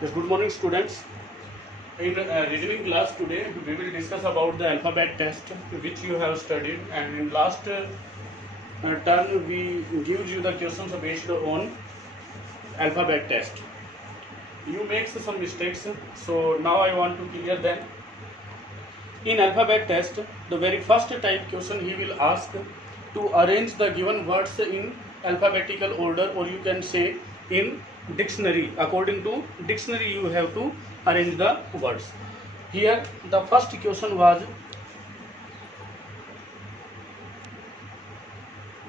Yes, good morning, students. In reasoning class today, we will discuss about the alphabet test which you have studied, and in last turn we give you the questions based on alphabet test. You make some mistakes, so now I want to clear them. In alphabet test, the very first type question he will ask to arrange the given words in alphabetical order, or you can say in dictionary. According to dictionary, you have to arrange the words. Here, the first question was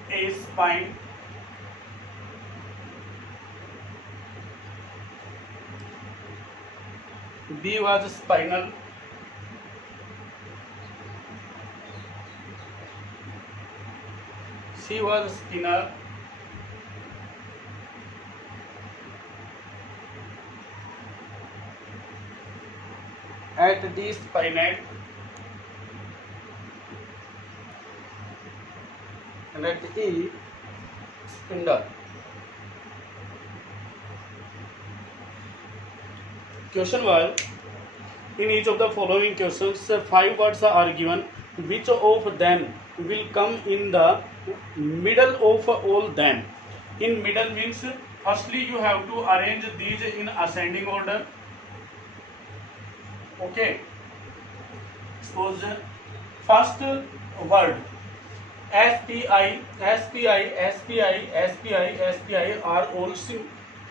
a spine. B was spinal. C was spinal. At D spinate. And at E spindle. Question was, in each of the following questions, 5 words are given. Which of them will come in the middle of all them? In middle means, firstly you have to arrange these in ascending order. Okay. Suppose first word SPI, SPI, SPI, SPI, SPI are all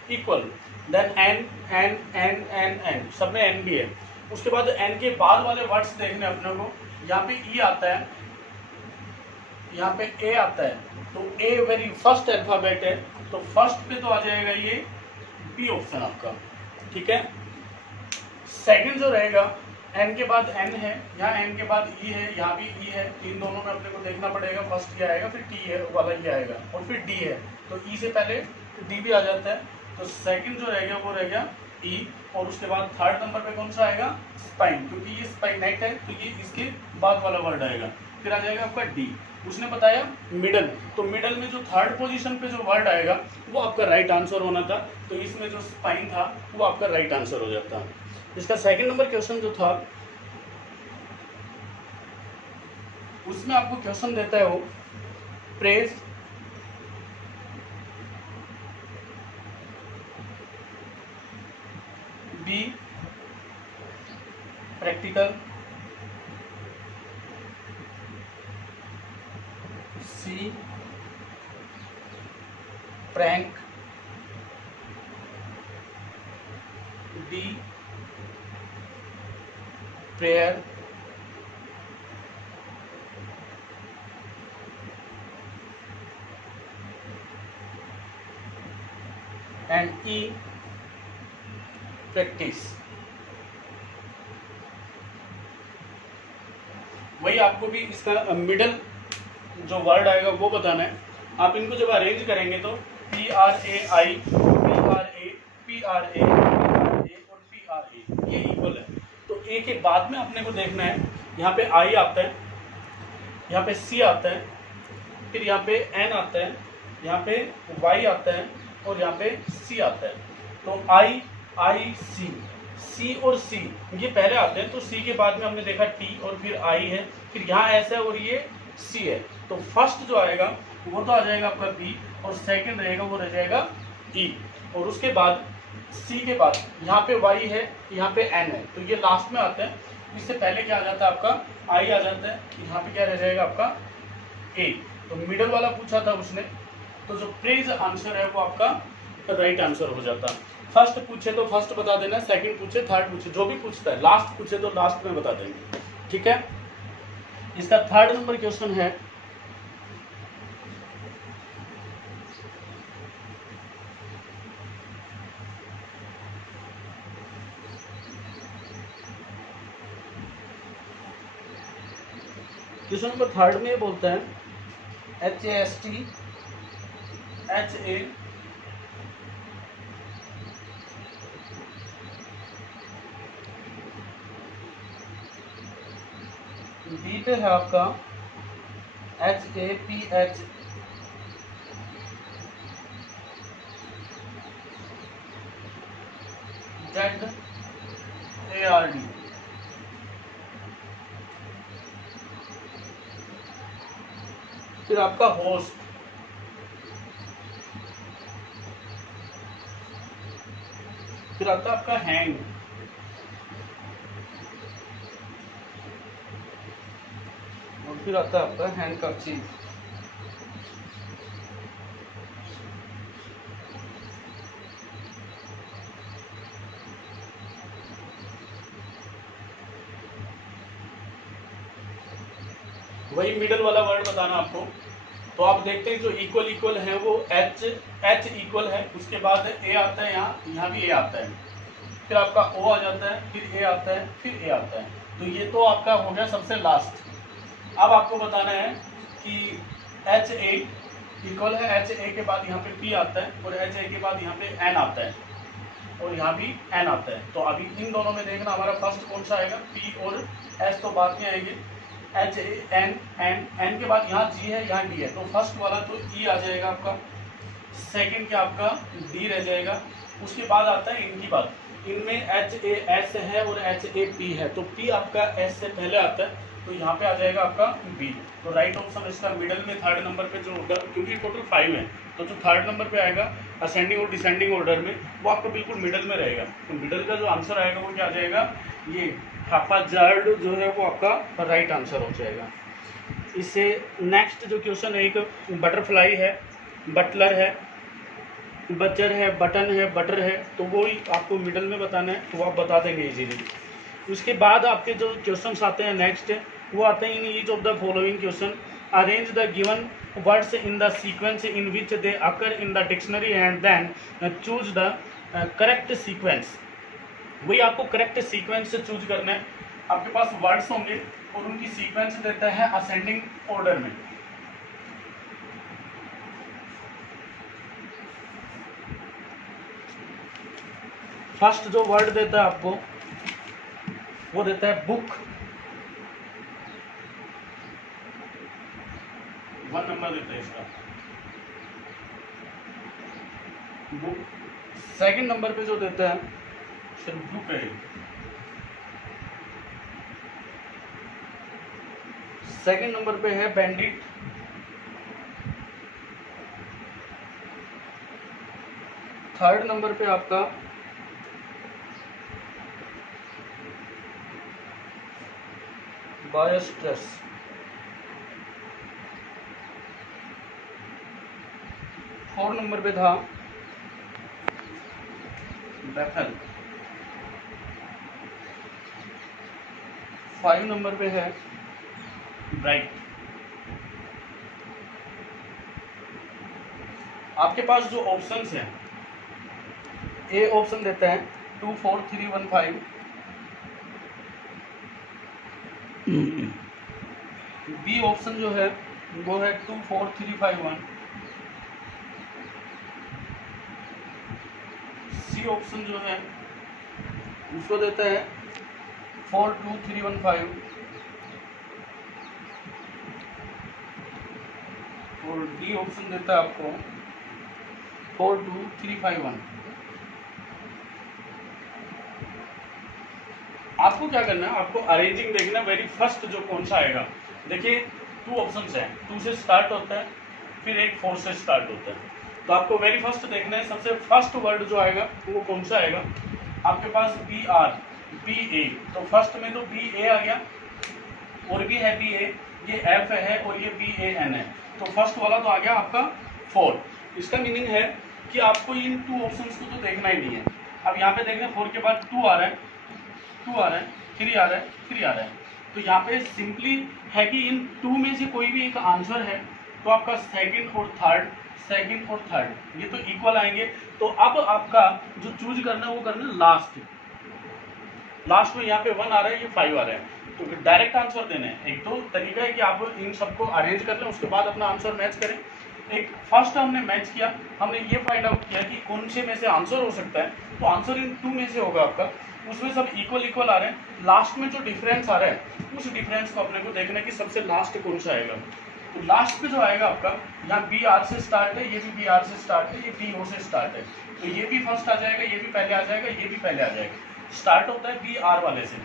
equal. Then N सब में N भी है. उसके बाद N के बाद वाले words देखने अपने को. यहाँ पे ई आता है, यहाँ पे ए आता है, तो ए वेरी फर्स्ट अल्फाबेट है, तो फर्स्ट पे तो आ जाएगा ये बी ऑप्शन आपका. ठीक है. सेकंड जो रहेगा, एन के बाद एन है, यहाँ एन के बाद ई है, यहाँ भी ई है. इन दोनों में अपने को देखना पड़ेगा. फर्स्ट ये आएगा, फिर टी है वाला ये आएगा, और फिर डी है, तो ई से पहले डी भी आ जाता है. तो सेकंड जो रहेगा वो रह गया ई, और उसके बाद थर्ड नंबर पे कौन सा आएगा? स्पाइन, क्योंकि ये स्पाइनेट है, तो ये इसके बाद वाला वर्ड आएगा. फिर आ जाएगा आपका डी. उसने बताया मिडल, तो मिडल में जो थर्ड पोजीशन पे जो वर्ड आएगा वो आपका राइट आंसर होना था, तो इसमें जो स्पाइन था वो आपका राइट आंसर हो जाता. इसका सेकंड नंबर क्वेश्चन जो था, उसमें आपको क्वेश्चन देता है वो praise, B practical, C prank, D prayer, and E practice. वही आपको भी इसका मिडल जो वर्ड आएगा वो बताना है. आप इनको जब अरेंज करेंगे तो P R A I, P R A, P R A, और पी आर ए, ये इक्वल है. तो ए के बाद में अपने को देखना है, यहाँ पे आई आता है, यहाँ पे सी आता है, फिर यहाँ पे एन आता है, यहाँ पे वाई आता है, और यहाँ पे सी आता है. तो आई आई सी, सी और सी ये पहले आते हैं, तो सी के बाद में हमने देखा टी, और फिर आई है, फिर यहाँ एस है, और ये सी है. तो फर्स्ट जो आएगा वो तो आ जाएगा आपका बी, और सेकंड रहेगा वो रह जाएगा ई, और उसके बाद सी के बाद यहाँ पे वाई है, यहाँ पे एन है, तो ये लास्ट में आते हैं. इससे पहले क्या आ जाता है आपका आई आ जाता है, यहाँ पे क्या रह जाएगा आपका ए. तो मिडल वाला पूछा था उसने, तो जो प्रेज आंसर है वो आपका राइट आंसर हो जाता. फर्स्ट पूछे तो फर्स्ट बता देना, सेकंड पूछे, थर्ड पूछे, जो भी पूछता है. लास्ट पूछे तो लास्ट में बता देंगे. ठीक है. इसका थर्ड नंबर क्वेश्चन है, क्वेश्चन नंबर थर्ड में बोलता है HAST, HA, बी पे है आपका HAPH, ZARD। फिर आपका होस्ट, फिर आता है आपका हैंग, और फिर आता है आपका हैंड कर्चीफ। वही मिडल वाला वर्ड बताना आपको। तो आप देखते हैं जो इक्वल इक्वल है वो एच इक्वल है, उसके बाद ए आता है, यहाँ भी ए आता है, फिर आपका ओ आ जाता है, फिर ए आता है, फिर ए आता है। तो ये तो आपका हो गया सबसे लास्ट। अब आपको बताना है कि एच ए इक्वल है, एच ए के बाद यहाँ पे पी आता है, और एच ए के बाद यहाँ पे एन आता है, और यहाँ भी एन आता है। तो अभी इन दोनों में देखना हमारा फर्स्ट कौन सा आएगा, पी और एस तो बाद में आएंगे। एच ए एन एन के बाद यहाँ जी है, यहाँ डी है, तो फर्स्ट वाला तो ई आ जाएगा आपका, सेकंड क्या आपका डी रह जाएगा। उसके बाद आता है इनकी बात, इनमें एच ए एस है और एच ए पी है, तो पी आपका एस से पहले आता है, तो यहाँ पे आ जाएगा आपका बी। तो राइट ऑप्शन इसका मिडल में थर्ड नंबर पे जो होगा, क्योंकि टोटल 5 है, तो जो थर्ड नंबर पे आएगा असेंडिंग और डिसेंडिंग ऑर्डर में, वो आपका बिल्कुल मिडल में रहेगा। तो मिडल का जो आंसर आएगा वो क्या आ जाएगा, ये हापाजार्ड जो है वो आपका राइट आंसर हो जाएगा। इससे नेक्स्ट जो क्वेश्चन है, एक बटरफ्लाई है, बटलर है, बचर है, बटन है, बटर है, तो वो ही आपको मिडल में बताना है, तो आप बता देंगे इजीली। उसके बाद आपके जो क्वेश्चंस आते हैं नेक्स्ट, वो आते हैं in each of the following question arrange the given words in the sequence in which they occur in the dictionary and then choose the correct sequence. वही आपको करेक्ट सीक्वेंस से चूज करना है। आपके पास वर्ड्स होंगे और उनकी सीक्वेंस देता है असेंडिंग ऑर्डर में। फर्स्ट जो वर्ड देता है आपको वो देता है बुक, 1 नंबर देता है इसका बुक। सेकंड नंबर पे जो देता है सिर्फ बुक है, सेकंड नंबर पे है बैंडिट, थर्ड नंबर पे आपका बायोस्ट्रेस, फोर्थ नंबर पे था बैथल, 5 नंबर पे है ब्राइट। आपके पास जो ऑप्शंस हैं, ए ऑप्शन देता है 2 4 3 1 5, बी ऑप्शन जो है वो है 2 4 3 5 1, सी ऑप्शन जो है उसको देता है 4 2 3 1 5, और डी ऑप्शन देता है आपको 4 2 3 5 1। आपको क्या करना है, आपको अरेंजिंग देखना, वेरी फर्स्ट जो कौन सा आएगा। देखिए 2 ऑप्शंस हैं, 2 से स्टार्ट होता है, फिर एक 4 से स्टार्ट होता है। तो आपको वेरी फर्स्ट देखना है, सबसे फर्स्ट वर्ड जो आएगा वो कौन सा आएगा। आपके पास बी आर बी ए, तो फर्स्ट में तो बी ए आ गया, और भी है बी ए, ये एफ है और ये बी ए एन है, तो फर्स्ट वाला तो आ गया आपका 4। इसका मीनिंग है कि आपको इन 2 ऑप्शंस को तो देखना ही नहीं है। अब यहाँ पे देख रहे हैं 4 के बाद 2 आ रहा है, 2 आ रहा है, 3 आ रहा है, 3 आ रहा है, तो यहाँ पे सिंपली है कि इन 2 में से कोई भी एक आंसर है, तो आपका सेकंड और थर्ड, सेकंड और थर्ड ये तो इक्वल आएंगे। तो अब आपका जो चूज करना है वो करना है लास्ट, लास्ट में यहाँ पे 1 आ रहा है, ये 5 आ रहा है, तो डायरेक्ट आंसर देना है। एक तो तरीका है कि आप इन सबको अरेंज कर लें, उसके बाद अपना आंसर मैच करें। एक फर्स्ट हमने मैच किया, हमने ये फाइंड आउट किया कि कौन से में से आंसर हो सकता है, तो आंसर इन 2 में से होगा आपका, उसमें सब इक्वल इक्वल आ रहे हैं। लास्ट में जो डिफरेंस आ रहा है उस डिफरेंस को अपने को देखना है कि सबसे लास्ट कौन सा आएगा। तो लास्ट पे जो आएगा आपका, यहाँ बी आर से स्टार्ट है, ये भी बी आर से स्टार्ट है, ये बी ओ से स्टार्ट है, तो ये भी फर्स्ट आ जाएगा, ये भी पहले आ जाएगा, ये भी पहले आ जाएगा। स्टार्ट होता है पी आर वाले से,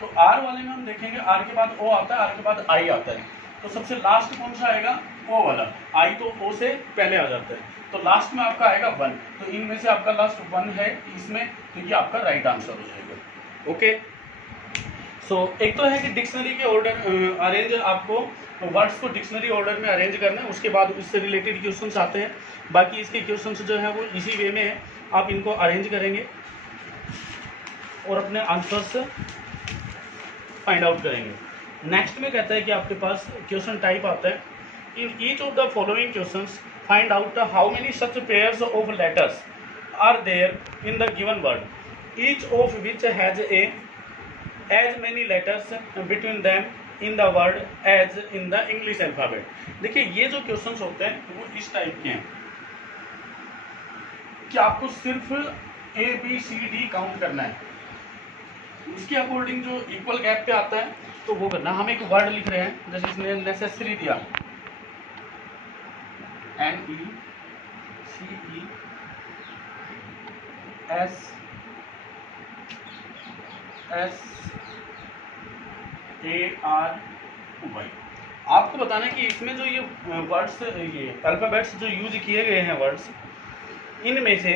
तो आर वाले में हम देखेंगे आर के बाद ओ आता है, आर के बाद आई आता है, तो सबसे लास्ट कौन सा आएगा, ओ वाला। आई तो ओ से पहले आ जाता है, तो लास्ट में आपका आएगा 1, तो इनमें से आपका लास्ट 1 है इसमें, तो ये आपका राइट आंसर हो जाएगा। ओके, सो एक तो है कि डिक्शनरी के ऑर्डर अरेंज, आपको वर्ड्स को डिक्शनरी ऑर्डर में अरेंज करना है, उसके बाद इससे रिलेटेड क्वेश्चंस आते हैं। बाकी इसके क्वेश्चंस जो है वो इसी वे में है, आप इनको अरेंज करेंगे और अपने आंसर्स फाइंड आउट करेंगे। नेक्स्ट में कहता है कि आपके पास क्वेश्चन टाइप आता है, in each of the following questions find out how many such pairs of letters are there in the given word, each of which has as many letters between them in the word as in the English alphabet। देखिए ये जो questions होते हैं वो इस type के हैं कि आपको सिर्फ A B C D count करना है, उसके अकॉर्डिंग जो इक्वल गैप पे आता है तो वो करना। हम एक वर्ड लिख रहे हैं, जैसे इसने नेसेसरी दिया NECESSARY। आपको बताना है कि इसमें जो ये वर्ड्स, ये अल्फाबेट्स जो यूज किए गए हैं वर्ड्स, इनमें से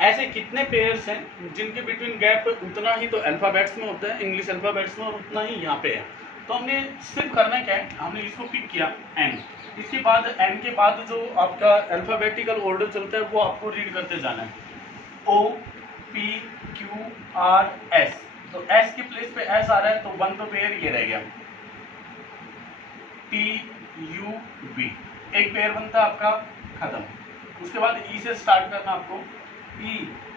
ऐसे कितने पेयर्स हैं जिनके बिटवीन गैप उतना ही तो अल्फाबेट्स में होता है, इंग्लिश अल्फाबेट्स में, और उतना ही यहाँ पे है। तो हमने सिर्फ करना क्या है, हमने इसको पिक किया एन, इसके बाद एन के बाद जो आपका अल्फाबेटिकल ऑर्डर चलता है वो आपको रीड करते जाना है, O P Q R S, तो एस के प्लेस पे एस आ रहा है तो 1 तो पेयर ये रह गया, टी यू बी एक पेयर बनता है आपका, खत्म। उसके बाद ई से स्टार्ट करना आपको, ई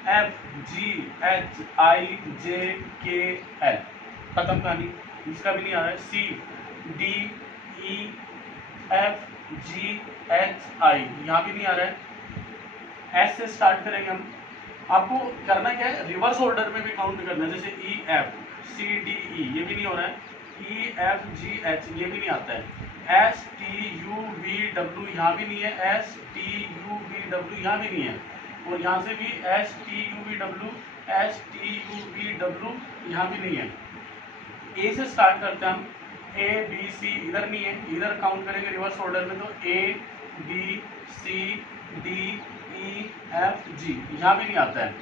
एफ जी एच आई जे के एल, खत्म कहानी, इसका भी नहीं आ रहा है। C D E F G H I, यहाँ भी नहीं आ रहा है। एस से स्टार्ट करेंगे हम, आपको करना क्या है, रिवर्स ऑर्डर में भी काउंट करना है, जैसे ई एफ सी डी ई, ये भी नहीं हो रहा है, ई एफ जी एच ये भी नहीं आता है, S T U V W यहाँ भी नहीं है, S T U V W यहाँ भी नहीं है, और यहाँ से भी S T U V W, S T U V W यहाँ भी नहीं है। ए से स्टार्ट करते हैं हम, ए बी सी इधर नहीं है, इधर काउंट करेंगे रिवर्स ऑर्डर में, तो A B C D E F G यहाँ भी नहीं आता है।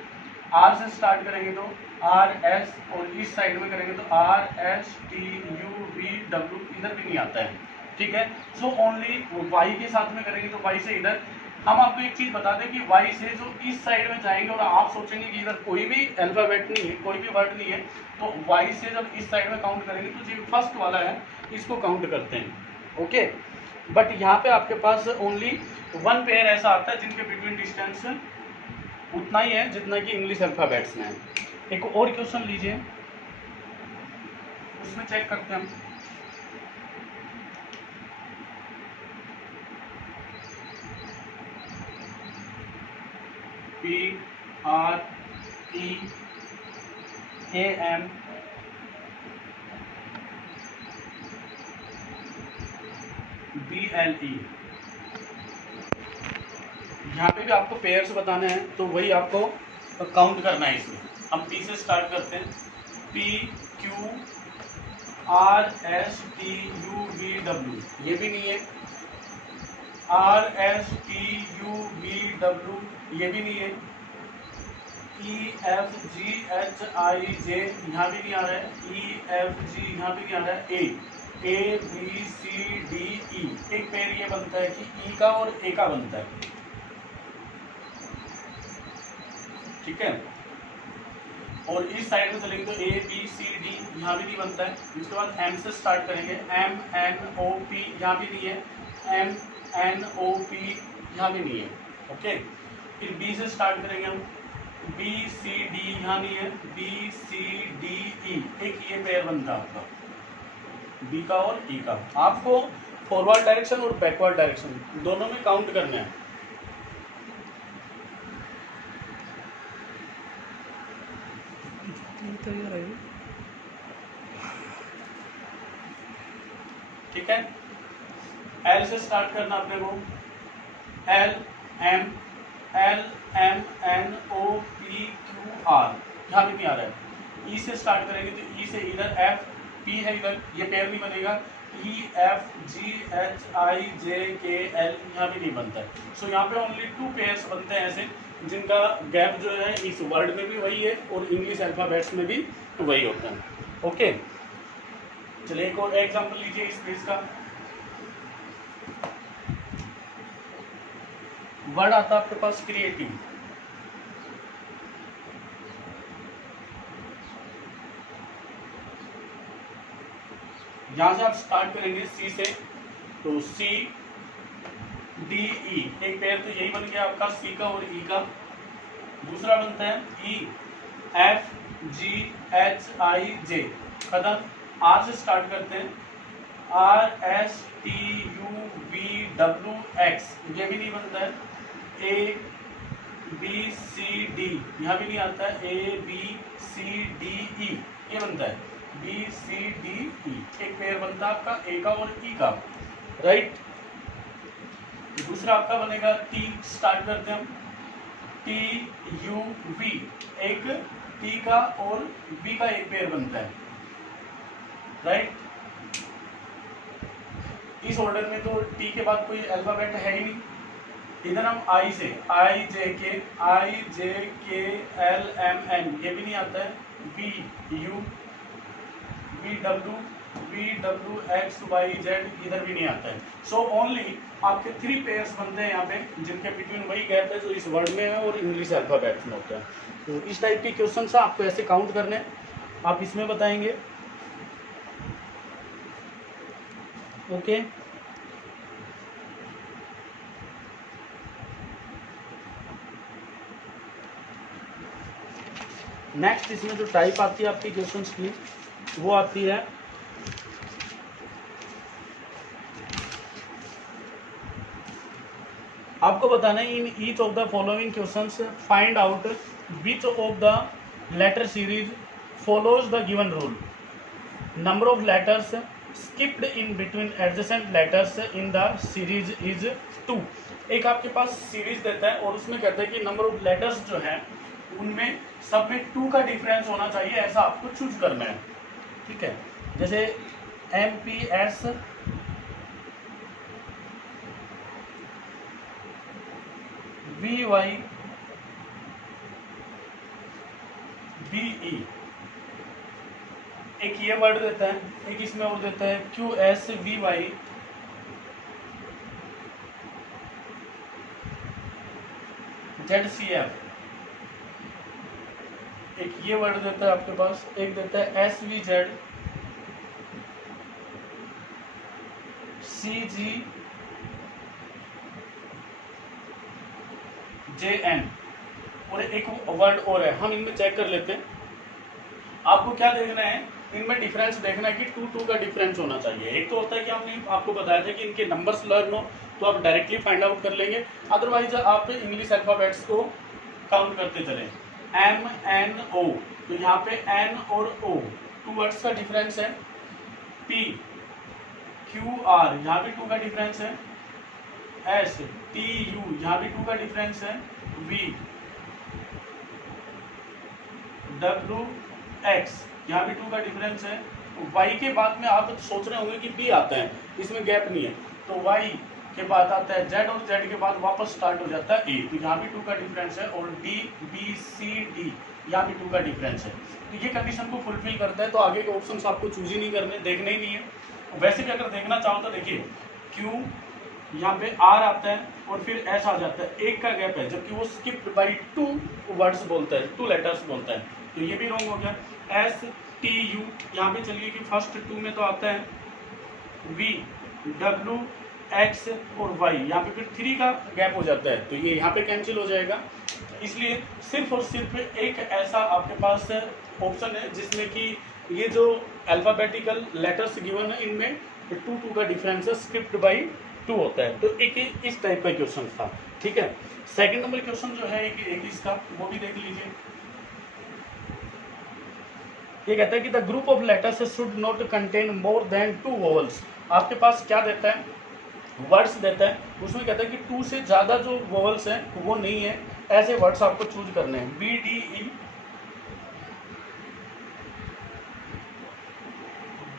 आर से स्टार्ट करेंगे तो आर एस, और इस साइड में करेंगे तो R S T U V W, इधर भी नहीं आता है। ठीक है, सो ओनली वाई के साथ में करेंगे तो वाई से इधर। हम आपको एक चीज बता दें कि वाई से जो इस साइड में जाएंगे और आप सोचेंगे कि इधर कोई भी अल्फाबेट नहीं है, कोई भी वर्ड नहीं है, तो वाई से जब इस साइड में काउंट करेंगे तो जो फर्स्ट वाला है इसको काउंट करते हैं। ओके, बट यहाँ पे आपके पास ओनली 1 पेयर ऐसा आता है जिनके बिटवीन डिस्टेंस उतना ही है जितना कि इंग्लिश अल्फाबेट्स में है। एक और क्वेश्चन लीजिए, उसमें चेक करते हैं हम। P R E A M B L E, यहाँ पे भी आपको पेयर्स बताने हैं तो वही आपको काउंट करना है इसमें। हम पी से स्टार्ट करते हैं, P Q R S T U V W ये भी नहीं है, R S T U V W ये भी नहीं है, ई एफ जी एच आई जे यहाँ भी नहीं आ रहा है, ई एफ जी यहाँ भी नहीं आ रहा है, ए बी सी डी ई एक पेयर ये बनता है कि ई का और ए का बनता है। ठीक है, और इस साइड में चलेंगे तो ए बी सी डी यहाँ भी नहीं बनता है। इसके बाद एम से स्टार्ट करेंगे, एम एन ओ पी यहाँ भी नहीं है, एम एन ओ पी यहाँ भी नहीं है। ओके, फिर बी से स्टार्ट करेंगे हम, बी सी डी यहाँ नहीं है, बी सी डी ई एक ये पेयर बनता है आपका, बी का और ई का। आपको फॉरवर्ड डायरेक्शन और बैकवर्ड डायरेक्शन दोनों में काउंट करना है। ठीक है, एल से स्टार्ट करना अपने को, एल एम एल MNOPQR, यहाँ भी नहीं आ रहा है। ई से स्टार्ट करेंगे तो ई से इधर एफ, पी है इधर, ये पेयर नहीं बनेगा। EFGHIJKL यहाँ भी नहीं बनता है। सो यहाँ पे ओनली 2 पेयर्स बनते हैं ऐसे, जिनका गैप जो है इस वर्ड में भी वही है और इंग्लिश अल्फाबेट्स में भी वही होता है। ओके, चलिए एक और एग्जाम्पल लीजिए इस पेज का। वर्ड आता है आपके पास क्रिएटिव। यहां से आप स्टार्ट करेंगे सी से, तो सी डी ई, एक पेयर तो यही बन गया आपका सी का और ई का। दूसरा बनता है ई एफ जी एच आई जे, खत्म। आर से स्टार्ट करते हैं, RSTUVWX, ये भी नहीं बनता है। ABCD, यहाँ भी नहीं आता है। ABCDE, ये बनता है BCDE, एक पेयर बनता है आपका ए का और ई का, राइट। दूसरा आपका बनेगा टी, स्टार्ट करते हैं हम, TUV, एक टी का और बी का एक पेयर बनता है, राइट। इस ऑर्डर में तो टी के बाद कोई अल्फाबेट है ही नहीं। इधर हम आई से IJKLMN, ये भी नहीं आता है। BU VWXYZ, इधर भी नहीं आता है। सो ओनली आपके 3 पेयर्स बनते हैं यहाँ पे, जिनके बिटवीन वही गैप है जो इस वर्ड में है और इंग्लिश अल्फाबेट में होता है। तो इस टाइप के क्वेश्चन से आपको ऐसे काउंट करने हैं, आप इसमें बताएंगे। ओके, नेक्स्ट इसमें जो टाइप आती है आपकी क्वेश्चंस की, वो आती है आपको बताना है in each of the following questions find out which of the letter series follows the given rule. Number of letters skipped in between adjacent letters in the series is 2। एक आपके पास सीरीज देता है और उसमें कहता है कि नंबर ऑफ लेटर्स जो है उनमें सब में 2 का डिफरेंस होना चाहिए, ऐसा आपको चूज करना है, ठीक है। जैसे MPS VYBE, एक ये वर्ड देता है, एक इसमें और देता है QSVYZCF, एक ये वर्ड देता है आपके पास, एक देता है SVZCGJN, और एक वर्ड और है, हम इनमें चेक कर लेते हैं। आपको क्या देखना है, इनमें डिफरेंस देखना है कि 2 का डिफरेंस होना चाहिए। एक तो होता है कि हमने आपको बताया था कि इनके नंबर्स लर्न हो तो आप डायरेक्टली फाइंड आउट कर लेंगे, अदरवाइज आप इंग्लिश अल्फाबेट्स को काउंट करते चले। MNO, तो यहाँ पे N और O 2 वर्ड्स का डिफरेंस है। PQR, यहाँ भी 2 का डिफरेंस है। STU, यहाँ भी 2 का डिफरेंस है। VWX, यहाँ भी 2 का डिफरेंस है। Y के बाद में आप सोच रहे होंगे कि B आता है, इसमें गैप नहीं है, तो Y के बाद आता है Z और Z के बाद वापस स्टार्ट हो जाता है A, तो यहाँ भी 2 का डिफरेंस है। और DBCD, यहाँ भी 2 का डिफरेंस है। तो ये कंडीशन को फुलफिल करता है, तो आगे के ऑप्शंस आपको चूज ही नहीं करने, देखने ही नहीं है। वैसे भी अगर देखना चाहो तो देखिए Q, यहाँ पे R आता है और फिर S आ जाता है, 1 का गैप है, जबकि वो स्किप्ड बाई 2 वर्ड्स बोलता है, 2 लेटर्स बोलता है, तो ये भी रॉन्ग हो गया। STU, यहाँ पे चलिए कि फर्स्ट 2 में तो आता है VWX और Y, यहाँ पे फिर 3 का गैप हो जाता है, तो ये यहाँ पे कैंसिल हो जाएगा। इसलिए सिर्फ और सिर्फ एक ऐसा आपके पास ऑप्शन है जिसमें कि ये जो अल्फाबेटिकल लेटर्स गिवन है इनमें 2 का डिफरेंस है, स्किप्ड बाई 2 होता है। तो एक इस टाइप का क्वेश्चन था, ठीक है। सेकंड नंबर क्वेश्चन जो है एक इसका, वो भी देख लीजिए। ये कहता है कि the group of letters should not contain more than 2 vowels. आपके पास क्या देता है, वर्ड्स देता है, उसमें कहता है कि 2 से ज़्यादा जो वोवल्स हैं वो नहीं है, ऐसे वर्ड्स आपको चूज करने हैं, BDE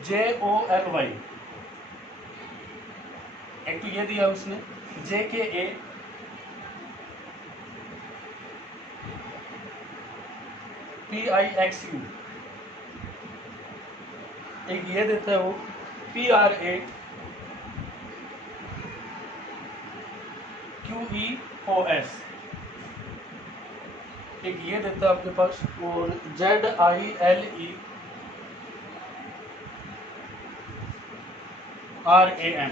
JOLY, एक तो ये दिया उसने, JKA PIXU, एक ये देता है वो PRA QEOS, एक ये देता है आपके पास, और ZILE RAM,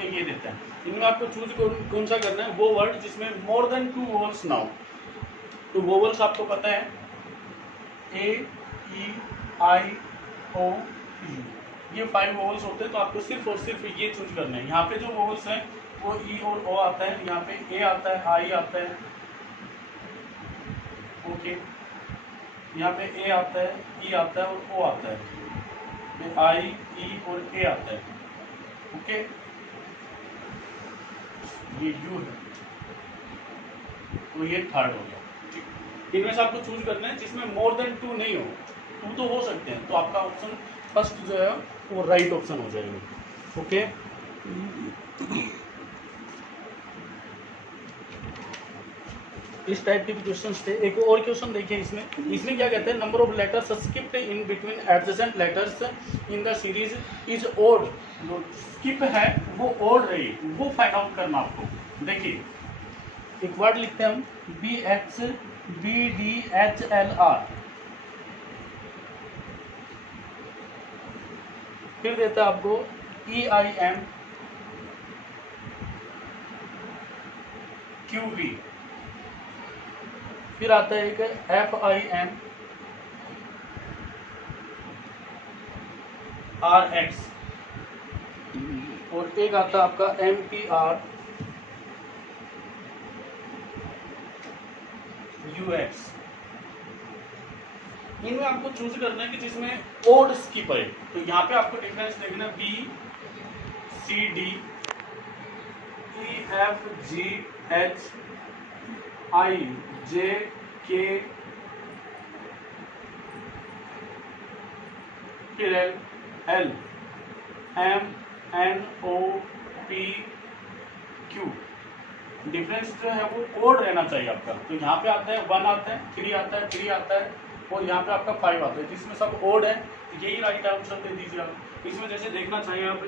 एक ये देता है। इनमें आपको चूज कौन सा करना है, वो वर्ड जिसमें मोर देन 2 वोवल्स ना हो। तो वोवल्स आपको पता है A E I O U, ये 5 वोवल्स होते हैं, तो आपको सिर्फ और सिर्फ ये चूज करना है। यहाँ पे जो वोवल्स हैं वो E और O आता है, यहाँ पे A आता है, I आता है, ओके, यहाँ पे A आता है, E आता है और O आता है, I E और A आता है, ओके, ये U है, तो ये थर्ड हो गया। इनमें से आपको चूज करना है जिसमें मोर देन 2 नहीं हो, 2 तो हो सकते हैं, तो आपका ऑप्शन फर्स्ट जो है वो राइट ऑप्शन हो जाएगा, ओके। इस टाइप के भी क्वेश्चंस थे। एक और क्वेश्चन देखिए इसमें क्या कहते हैं, number of letters skipped in between adjacent letters in the series is odd, जो स्किप है वो ओड रही, वो फाइंड आउट करना आपको। देखिए एक वर्ड लिखते हैं हम, BHBDHLR, फिर देता है आपको EIMQB, फिर आता है एक FINRX, और एक आता है आपका MPRUX। इनमें आपको चूज करना है कि जिसमें ओड स्किप है, तो यहाँ पे आपको डिफरेंस देखना, BCDEFGHIJK, फिर LMNOPQ। डिफरेंस जो है वो ओड रहना चाहिए आपका, तो यहाँ पे आता है 1 आता है, 3 आता है, 3 आता है, और यहाँ पे आपका 5 आता है, जिसमें सब ओड है, तो यही राइट आंसर दे दीजिए आप। इसमें जैसे देखना चाहिए आप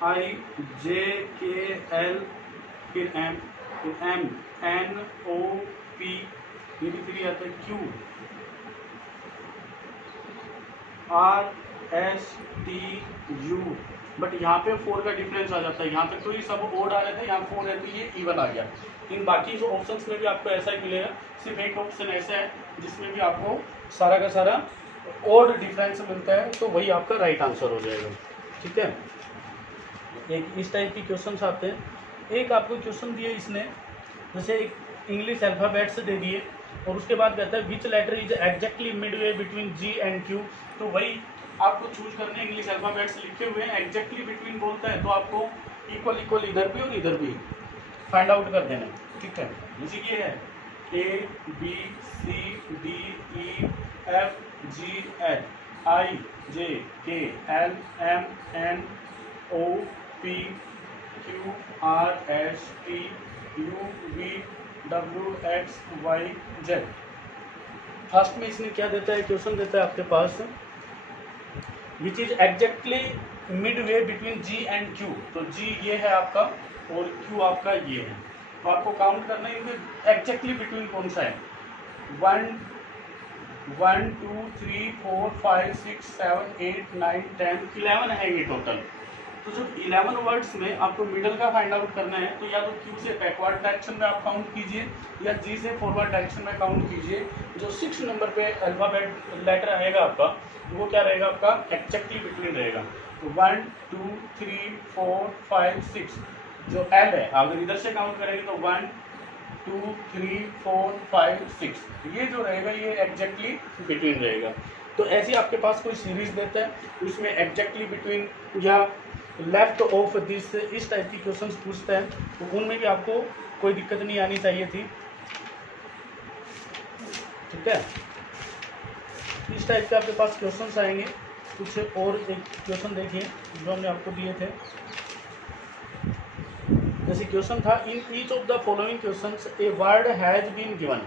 EFGHIIJKL, फिर MNOP, ये भी 3 आता है, QRSTU, बट यहाँ पे 4 का डिफरेंस आ जाता है, यहाँ तक तो ये सब ओड आ रहे थे, यहाँ 4 है तो ये इवन आ गया। इन बाकी जो ऑप्शंस में भी आपको ऐसा ही मिलेगा, सिर्फ एक ऑप्शन ऐसा है जिसमें भी आपको सारा का सारा ओड डिफरेंस मिलता है, तो वही आपका राइट आंसर हो जाएगा, ठीक है। एक इस टाइप की क्वेश्चंस आते हैं। एक आपको क्वेश्चन दिए इसने, जैसे एक इंग्लिश अल्फ़ाबेट्स दे दिए, और उसके बाद कहता है which letter is exactly midway between G and Q, तो वही आपको चूज करने, इंग्लिश अल्फ़ाबेट्स लिखे हुए हैं, एग्जैक्टली बिटवीन बोलता है, तो आपको इक्वल इक्वल इधर भी और इधर भी फाइंड आउट कर देना, ठीक है। जैसे ये है ABCDEFGHIMNOPQRSTUVWXYZ। फर्स्ट में इसने क्या देता है, क्वेश्चन देता है आपके पास, which is exactly midway between G and Q, तो G ये है आपका और Q आपका ये है, तो आपको काउंट करना है इनके एग्जैक्टली बिटवीन कौन सा है। 1 2 3 4 5 6 7 8 9 10 11 है ये टोटल। तो जब 11 वर्ड्स में आपको मिडल का फाइंड आउट करना है, तो या तो Q से बैकवर्ड डायरेक्शन में आप काउंट कीजिए, या G से फॉरवर्ड डायरेक्शन में काउंट कीजिए। जो 6 नंबर पे अल्फाबेट लेटर आएगा आपका, वो क्या रहेगा, आपका एग्जैक्टली बिटवीन रहेगा। तो 1 2 3 4 5 6, जो L है अगर इधर से काउंट करेंगे तो 1 2 3 4 5 6, ये जो रहेगा ये एग्जैक्टली बिटवीन रहेगा। तो ऐसे आपके पास कोई सीरीज देता है, उसमें एग्जैक्टली बिटवीन या लेफ्ट ऑफ दिस, इस टाइप की क्वेश्चंस पूछता है, तो उनमें भी आपको कोई दिक्कत नहीं आनी चाहिए थी। ठीक है, इस टाइप के आपके पास क्वेश्चंस आएंगे। कुछ और एक क्वेश्चन देखिए जो हमने आपको दिए थे। जैसे क्वेश्चन था, in each of the following questions a word has been given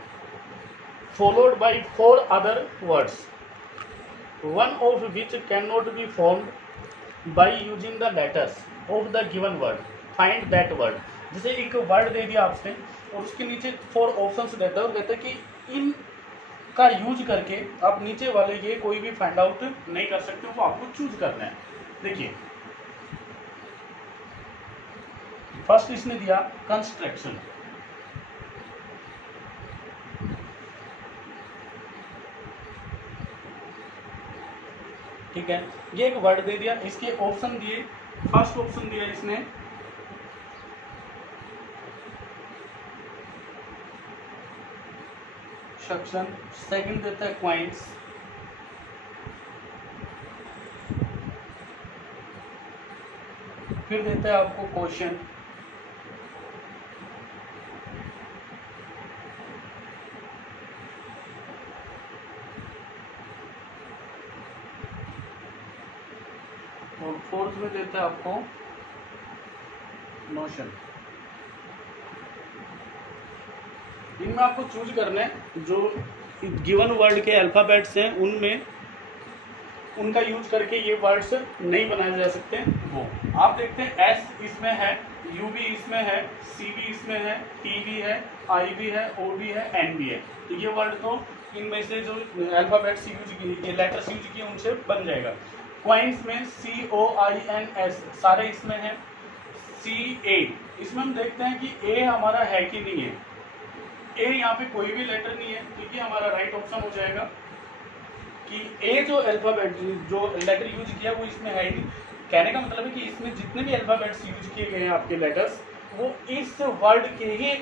followed by 4 other words, one of which cannot be formed by using the letters of the given word, find that word। जैसे एक word दे दिया आपने और उसके नीचे 4 options देता है और कहता है कि इन का यूज करके आप नीचे वाले ये कोई भी फाइंड आउट नहीं कर सकते हो, वो आपको चूज करना है। देखिए फर्स्ट इसने दिया कंस्ट्रक्शन, ठीक है, ये एक वर्ड दे दिया, इसके ऑप्शन दिए। फर्स्ट ऑप्शन दिया इसने सक्शन, सेकंड देता है क्वाइंस, फिर देता है आपको क्वेश्चन, और फोर्थ में देता है आपको नोशन। इनमें आपको चूज करना है जो गिवन वर्ड के अल्फाबेट्स हैं उनमें उनका यूज करके ये वर्ड्स नहीं बनाए जा सकते वो। आप देखते हैं एस इसमें है, यू भी इसमें है, सी भी इसमें है, टी भी है, आई भी है, ओ भी है, एन भी है। तो ये वर्ड तो इनमें से जो अल्फाबेट्स यूज किए, लेटर्स यूज किए उनसे बन जाएगा। क्वाइंस में सी ओ आई एन एस सारे इसमें है, सी ए इसमें हम देखते हैं कि ए हमारा है कि नहीं है। ए यहाँ पे कोई भी लेटर नहीं है, तो ये हमारा राइट ऑप्शन हो जाएगा कि ए जो अल्फाबेट जो लेटर यूज किया वो इसमें है ही नहीं। कहने का मतलब है कि इसमें जितने भी अल्फाबेट्स यूज किए गए हैं आपके लेटर्स, वो इस वर्ड के ही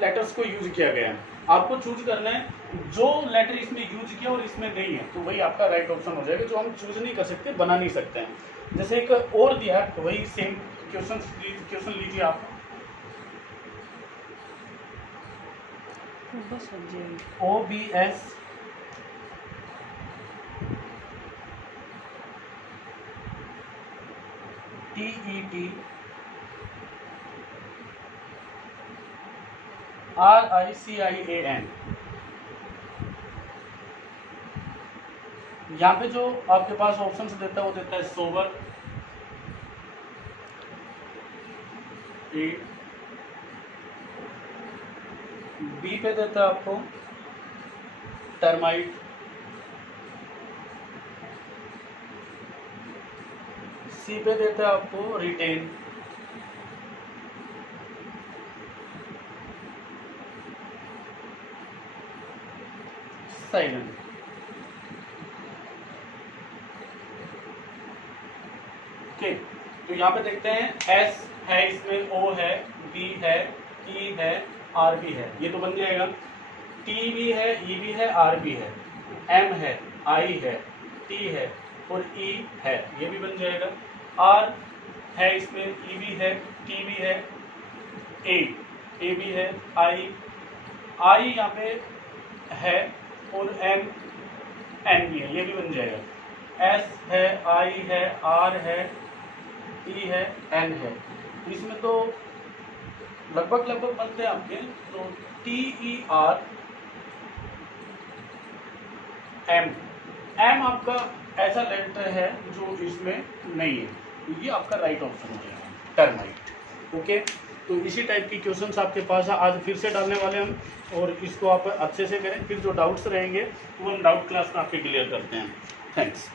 लेटर्स को यूज किया गया है। आपको चूज करना है जो लेटर इसमें यूज किया और इसमें नहीं है, तो वही आपका राइट ऑप्शन हो जाएगा। जो हम चूज नहीं कर सकते, बना नहीं सकते हैं। जैसे एक और दिया है, तो वही सेम क्वेश्चन लीजिए आप। OBS TET RICIAN, यहाँ पे जो आपके पास ऑप्शंस देता है वो देता है सोबर, बी पे देता है आपको टर्माइट, सी पे देता है आपको रिटेन, साइलेंट। ओके, तो यहाँ पे देखते हैं एस है, इसमें ओ है, बी है, ई है, आर भी है, ये तो बन जाएगा। टी भी है, ई भी है, आर भी है, एम है, आई है, टी है और ई है, ये भी बन जाएगा। आर है, इसमें ई भी है, टी भी है, ए भी है, आई यहाँ पे है और एन भी है, ये भी बन जाएगा। एस है, आई है, आर है, ई है, एन है, इसमें तो लगभग बनते हैं आपके। तो TER एम आपका ऐसा लेटर है जो इसमें नहीं है, तो ये आपका राइट ऑप्शन हो जाएगा, टर्माइट। ओके, तो इसी टाइप की क्वेश्चंस आपके पास आज फिर से डालने वाले हम, और इसको आप अच्छे से करें। फिर जो डाउट्स रहेंगे वो हम डाउट क्लास में आपके क्लियर करते हैं। थैंक्स।